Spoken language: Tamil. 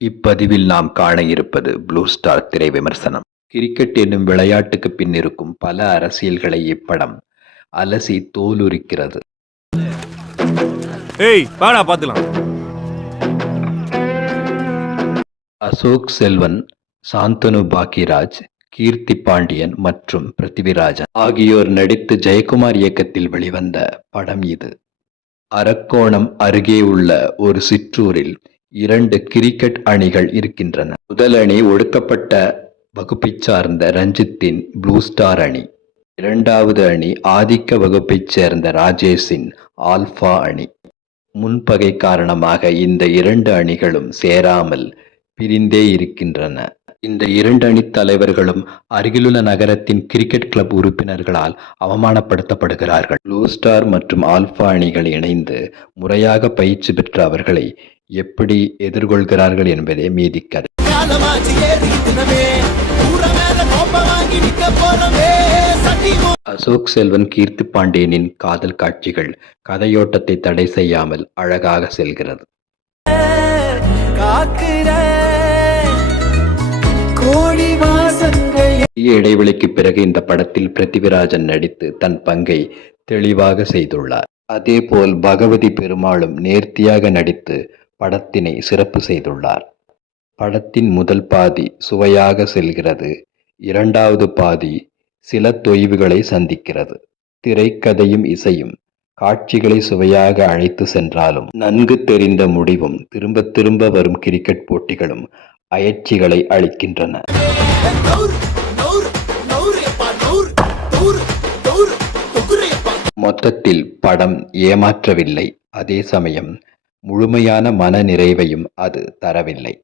இப்பதிவில் நாம் காண இருப்பது ப்ளூ ஸ்டார் திரை விமர்சனம் கிரிக்கெட் என்னும் விளையாட்டுக்கு பின் இருக்கும் பல அரசியல்களை இப்படம் அலசி தோலுரிக்கிறது. அசோக் செல்வன் சாந்தனு பாக்கியராஜ் கீர்த்தி பாண்டியன் மற்றும் பிருத்திவிராஜன் ஆகியோர் நடித்து ஜெயக்குமார் இயக்கத்தில் வெளிவந்த படம் இது. அரக்கோணம் அருகே உள்ள ஒரு சிற்றூரில் இரண்டு கிரிக்கெட் அணிகள் இருக்கின்றன. முதல் அணி ஒடுக்கப்பட்ட வகுப்பைச் சார்ந்த ரஞ்சித்தின் ப்ளூ ஸ்டார் அணி. இரண்டாவது அணி ஆதிக்க வகுப்பைச் சேர்ந்த ராஜேஷின் ஆல்ஃபா அணி. முன்பகை காரணமாக இந்த இரண்டு அணிகளும் சேராமல் பிரிந்தே இருக்கின்றன. இந்த இரண்டு அணி தலைவர்களும் அருகிலுள்ள நகரத்தின் கிரிக்கெட் கிளப் உறுப்பினர்களால் அவமானப்படுத்தப்படுகிறார்கள். ப்ளூ ஸ்டார் மற்றும் ஆல்ஃபா அணிகள் இணைந்து முறையாக பயிற்சி பெற்ற அவர்களை எப்படி எதிர்கொள்கிறார்கள் என்பதே மீதி கதை. அசோக் செல்வன் கீர்த்தி பாண்டியனின் காதல் காட்சிகள் கதையோட்டத்தை தடை செய்யாமல் அழகாக செல்கிறது. இடைவெளிக்கு பிறகு இந்த படத்தில் பிருத்திவிராஜன் நடித்து தன் பங்கை தெளிவாக செய்துள்ளார். அதேபோல் பகவதி பெருமாளும் நேர்த்தியாக நடித்து படத்தினை சிறப்பு செய்துள்ளார். படத்தின் முதல் பாதி சுவையாக செல்கிறது. இரண்டாவது பாதி சில தொய்வுகளை சந்திக்கிறது. திரைக்கதையும் இசையும் காட்சிகளை சுவையாக அழைத்து சென்றாலும் நன்கு தெரிந்த முடிவும் திரும்ப திரும்ப வரும் கிரிக்கெட் போட்டிகளும் அயற்சிகளை அளிக்கின்றன. மொத்தத்தில் படம் ஏமாற்றவில்லை. அதே சமயம் முழுமையான மன நிறைவையும் அது தரவில்லை.